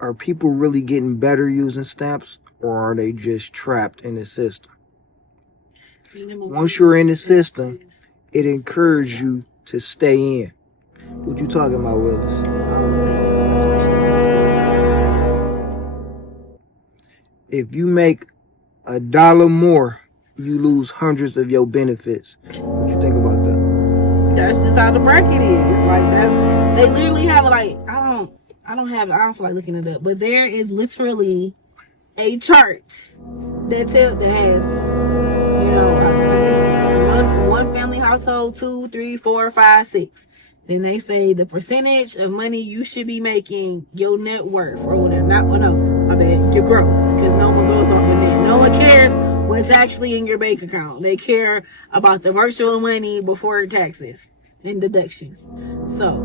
are people really getting better using stamps, or are they just trapped in the system? Once you're in the system, it encourages you to stay in. What you talking about, Willis? If you make $1 more, you lose hundreds of your benefits. What you think about that? That's just how the bracket is. Like they literally have like I don't feel like looking it up, but there is literally a chart that has, you know, I guess one family household, 2, 3, 4, 5, 6. Then they say the percentage of money you should be making, your net worth or whatever. My bad, your gross, because no one goes off of net. No one cares what's actually in your bank account. They care about the virtual money before taxes and deductions. So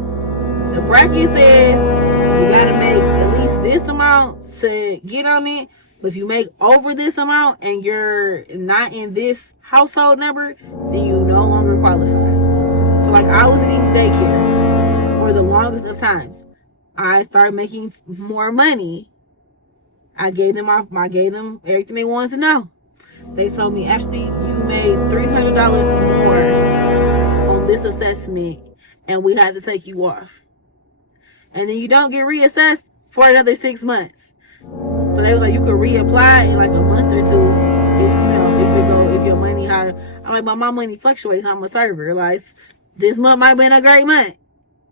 the bracket says you gotta make at least this amount to get on it. But if you make over this amount and you're not in this household number, then you no longer qualify. So like I was eating daycare for the longest of times. I started making more money. I gave them everything they wanted to know. They told me, Ashley, you made $300 more on this assessment and we had to take you off. And then you don't get reassessed for another 6 months. So they was like, you could reapply in like a month or two if your money higher. I'm like, but my money fluctuates. I'm a server. Like this month might be a great month.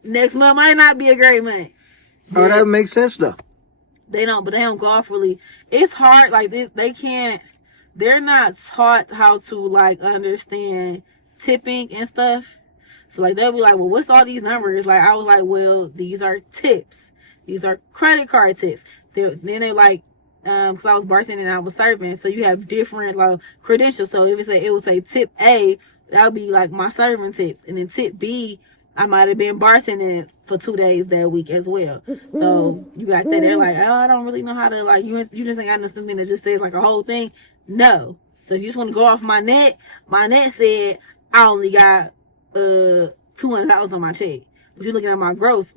Next month might not be a great month. Oh, that makes sense though. They don't go off really. It's hard. Like they can't. They're not taught how to like understand tipping and stuff. So like they'll be like, well, what's all these numbers? Like I was like, well, these are tips. These are credit card tips. Then they're like, because I was bartending and I was serving, so you have different like credentials. So if it would say tip A, that would be like my serving tips, and then tip B, I might have been bartending for 2 days that week as well. So you got that. They're like, oh, I don't really know how to like you just ain't got something that just says like a whole thing. No. So if you just want to go off my net said I only got $200 on my check. But you're looking at my gross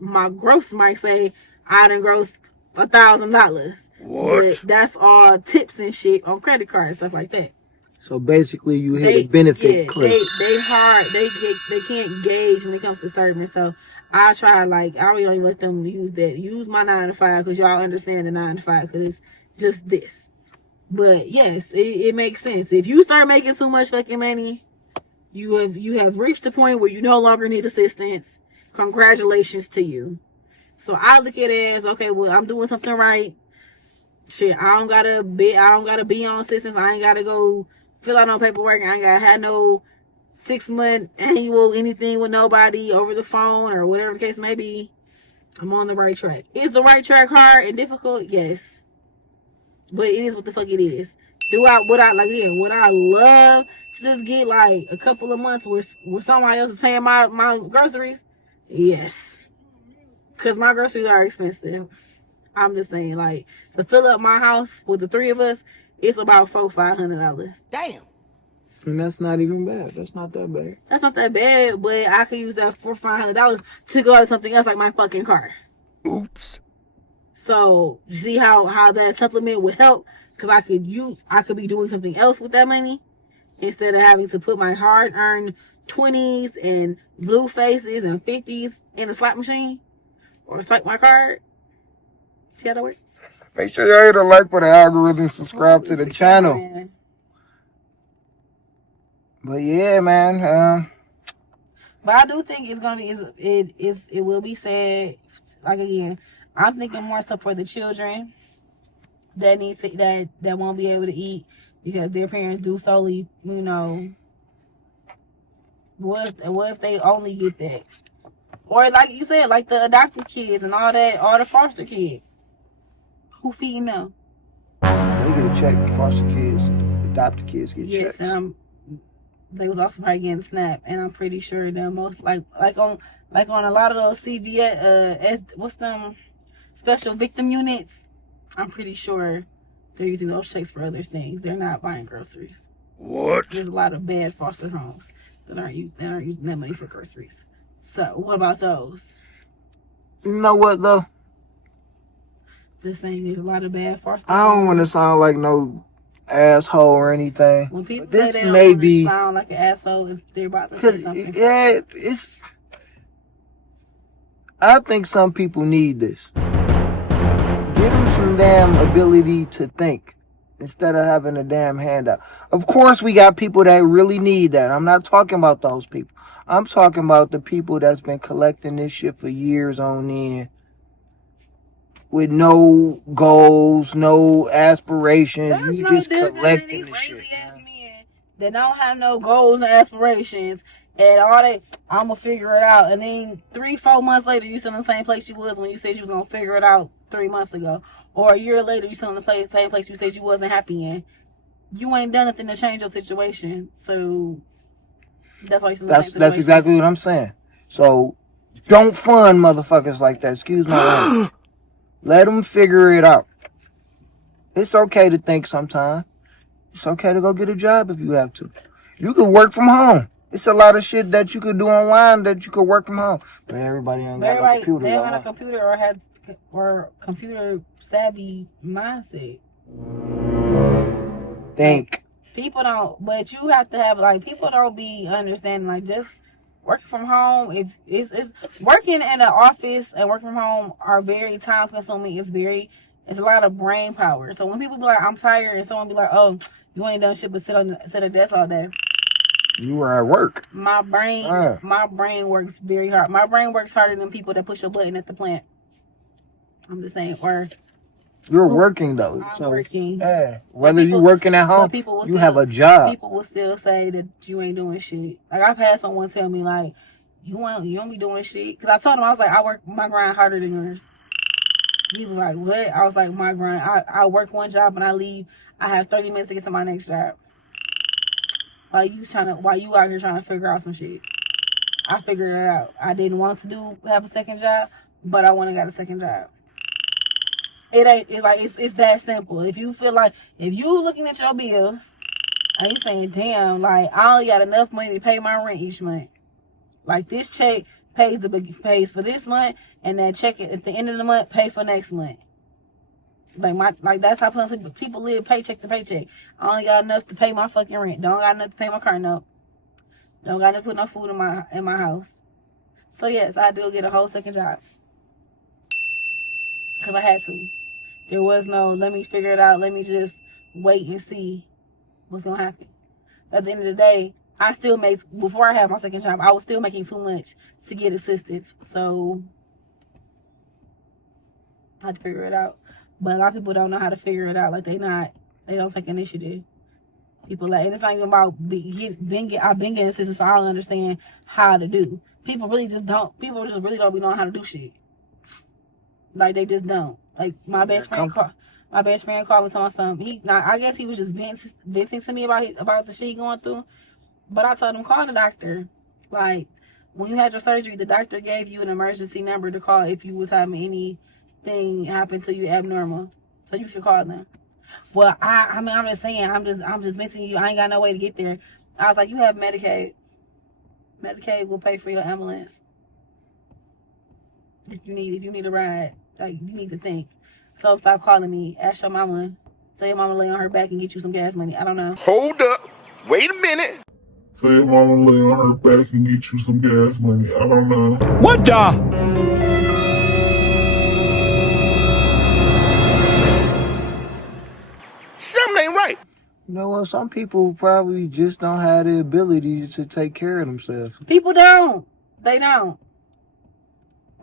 might say I done grossed $1,000. What? But that's all tips and shit on credit cards, stuff like that. So basically, you hit a benefit cliff. They can't gauge when it comes to serving. So I try I really don't even let them use that. Use my 9 to 5 because y'all understand the 9 to 5 because it's just this. But yes, it makes sense. If you start making too much fucking money, you have reached the point where you no longer need assistance. Congratulations to you. So I look at it as, okay, well, I'm doing something right. Shit, I don't gotta be on assistance. I ain't gotta go fill out no paperwork. I ain't gotta have no 6-month annual anything with nobody over the phone or whatever the case may be. I'm on the right track. Is the right track hard and difficult? Yes. But it is what the fuck it is. Would I love to just get like a couple of months where somebody else is paying my groceries? Yes. Because my groceries are expensive. I'm just saying, like, to fill up my house with the 3 of us, it's about $400-500. Damn. And that's not even bad. That's not that bad. That's not that bad, but I could use that $400-500 to go to something else like my fucking car. Oops. So you see how that supplement would help, because I could be doing something else with that money instead of having to put my hard-earned 20s and blue faces and 50s in a slot machine or swipe my card. See how that works? Make sure y'all hit a like for the algorithm, subscribe to the channel. Man. But yeah, man. But I do think it's gonna be it will be sad. Like again, I'm thinking more so for the children that need to that won't be able to eat because their parents do solely, you know. What if they only get that? Or like you said, like the adopted kids and all the foster kids. Who feeding them? They get a check. Foster kids and adopted kids get checks. Yes, and they was also probably getting SNAP, and I'm pretty sure that most like on a lot of those CVS what's them special victim units. I'm pretty sure they're using those checks for other things. They're not buying groceries. What? There's a lot of bad foster homes that aren't using that money for groceries. So what about those? You know what though? This saying there's a lot of bad foster I don't want to homes. sound like no asshole or anything. When people But say this they don't may want to be sound like an asshole, they're about to say because something. it's. I think some people need this. Give them some damn ability to think instead of having a damn handout. Of course, we got people that really need that. I'm not talking about those people. I'm talking about the people that's been collecting this shit for years on end with no goals, no aspirations. That's You no just different than collecting these the shit. lazy ass men that don't have no goals and aspirations, and all they, I'ma figure it out, and then 3-4 months later you still in the same place you was when you said you was gonna figure it out 3 months ago, or a year later you still in the same place you said you wasn't happy in. You ain't done nothing to change your situation, so that's why you're still in the same situation. That's exactly what I'm saying. So don't fund motherfuckers like that. Excuse my language. Let them figure it out. It's okay to think sometimes. It's okay to go get a job if you have to. You can work from home. It's a lot of shit that you could do online that you could work from home. But everybody ain't got no computer. They don't have a computer or has or computer savvy mindset. Think. People don't, but you have to have, like, people don't be understanding, like, just working from home. If it's working in an office and working from home are very time consuming. It's a lot of brain power. So when people be like, I'm tired, and someone be like, oh, you ain't done shit but sit at the desk all day. You were at work. My brain works very hard. My brain works harder than people that push a button at the plant. I'm just saying. Or you're working though. I'm working. Yeah. Whether you're working at home, you have a job. People will still say that you ain't doing shit. Like, I've had someone tell me, like, you don't be doing shit. Because I told him, I was like, I work my grind harder than yours. He was like, what? I was like, my grind. I work one job and I leave. I have 30 minutes to get to my next job. While you out here trying to figure out some shit. I figured it out. I didn't want to have a second job, but I went and got a second job. It's that simple. If you feel like, if you looking at your bills and you saying, damn, like, I only got enough money to pay my rent each month. Like, this check pays for this month, and that check at the end of the month pay for next month. Like that's how people live paycheck to paycheck. I only got enough to pay my fucking rent. Don't got enough to pay my car note. Don't got enough to put no food in my house. So yes, I do get a whole second job. Cause I had to. There was no, let me figure it out. Let me just wait and see what's gonna happen. At the end of the day, before I had my second job, I was still making too much to get assistance. So I had to figure it out. But a lot of people don't know how to figure it out. Like, they don't take initiative. People like, and it's not even about I've been getting assistance, so I don't understand how to do. People really just don't. People just really don't be knowing how to do shit. Like, they just don't. Like, my best friend called me telling something. I guess he was just venting to me about the shit he going through. But I told him, call the doctor. Like, when you had your surgery, the doctor gave you an emergency number to call if you was having anything happen to you abnormal. So you should call them. Well, I'm just saying, I'm just venting you. I ain't got no way to get there. I was like, you have Medicaid. Medicaid will pay for your ambulance. If you need a ride, like, you need to think. So stop calling me. Ask your mama. Tell your mama lay on her back and get you some gas money. I don't know. Hold up. Wait a minute. Tell your mama lay on her back and get you some gas money. I don't know. What the? Something ain't right. You know what? Some people probably just don't have the ability to take care of themselves. People don't. They don't.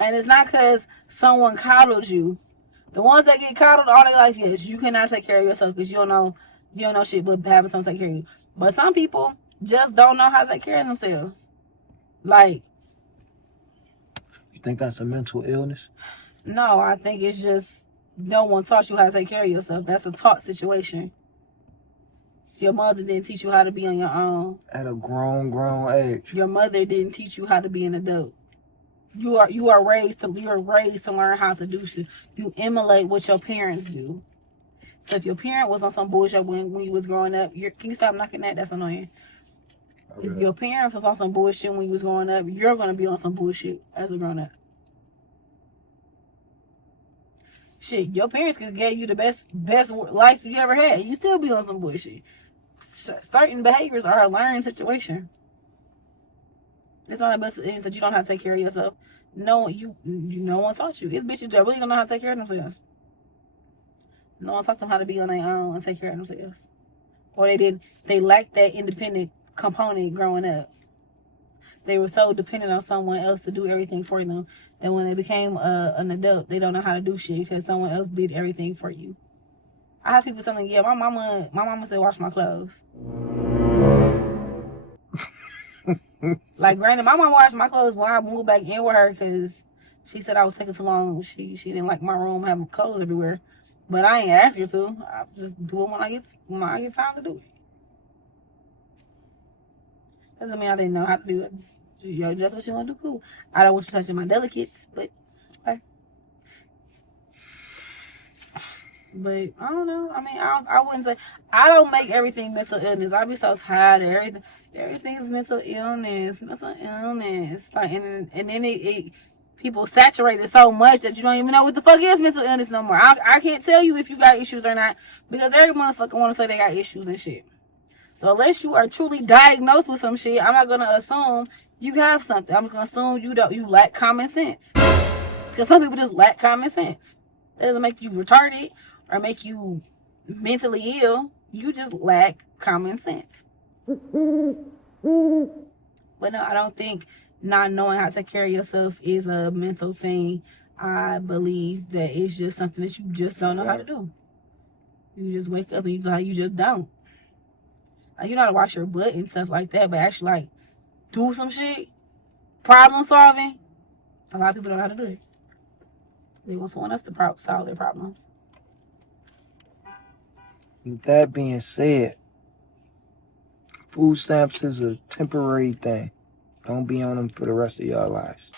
And it's not because someone coddled you. The ones that get coddled all their life, yes, you cannot take care of yourself because you don't know shit but having someone take care of you. But some people just don't know how to take care of themselves. Like, You think that's a mental illness? no, I think it's just no one taught you how to take care of yourself. That's a taught situation. So your mother didn't teach you how to be on your own. At a grown age. Your mother didn't teach you how to be an adult. You are raised to learn how to do shit. You emulate what your parents do. So if your parent was on some bullshit when you was growing up, can you stop knocking that? That's annoying. Okay. If your parents was on some bullshit when you was growing up, you're gonna be on some bullshit as a grown up. Shit, your parents could gave you the best life you ever had. You still be on some bullshit. Certain behaviors are a learned situation. It's not a best is that you don't know how to take care of yourself. No one taught you. It's bitches that really don't know how to take care of themselves. No one taught them how to be on their own and take care of themselves. Or they lacked that independent component growing up. They were so dependent on someone else to do everything for them that when they became an adult, they don't know how to do shit because someone else did everything for you. I have people telling me, yeah, my mama said wash my clothes. Like, granted, my mom washed my clothes when I moved back in with her because she said I was taking too long. She didn't like my room having clothes everywhere. But I ain't ask her to. I just do it when I get time to do it. Doesn't mean I didn't know how to do it. Yo, that's what you want to do, cool. I don't want you touching my delicates, but okay. But I don't know. I mean, I wouldn't say I don't make everything mental illness. I be so tired of everything. Everything's mental illness. Mental illness. Like and then it people saturate it so much that you don't even know what the fuck is mental illness no more. I can't tell you if you got issues or not because every motherfucker want to say they got issues and shit. So unless you are truly diagnosed with some shit, I'm not gonna assume you have something. I'm gonna assume you lack common sense. Because some people just lack common sense. It doesn't make you retarded or make you mentally ill. You just lack common sense. But no, I don't think not knowing how to take care of yourself is a mental thing. I believe that it's just something that you just don't know how to do. You just wake up and you just don't. Like, you know how to wash your butt and stuff like that, but actually, like, do some shit, problem solving, a lot of people don't know how to do it. They want someone else to solve their problems. With that being said, food stamps is a temporary thing. Don't be on them for the rest of your lives.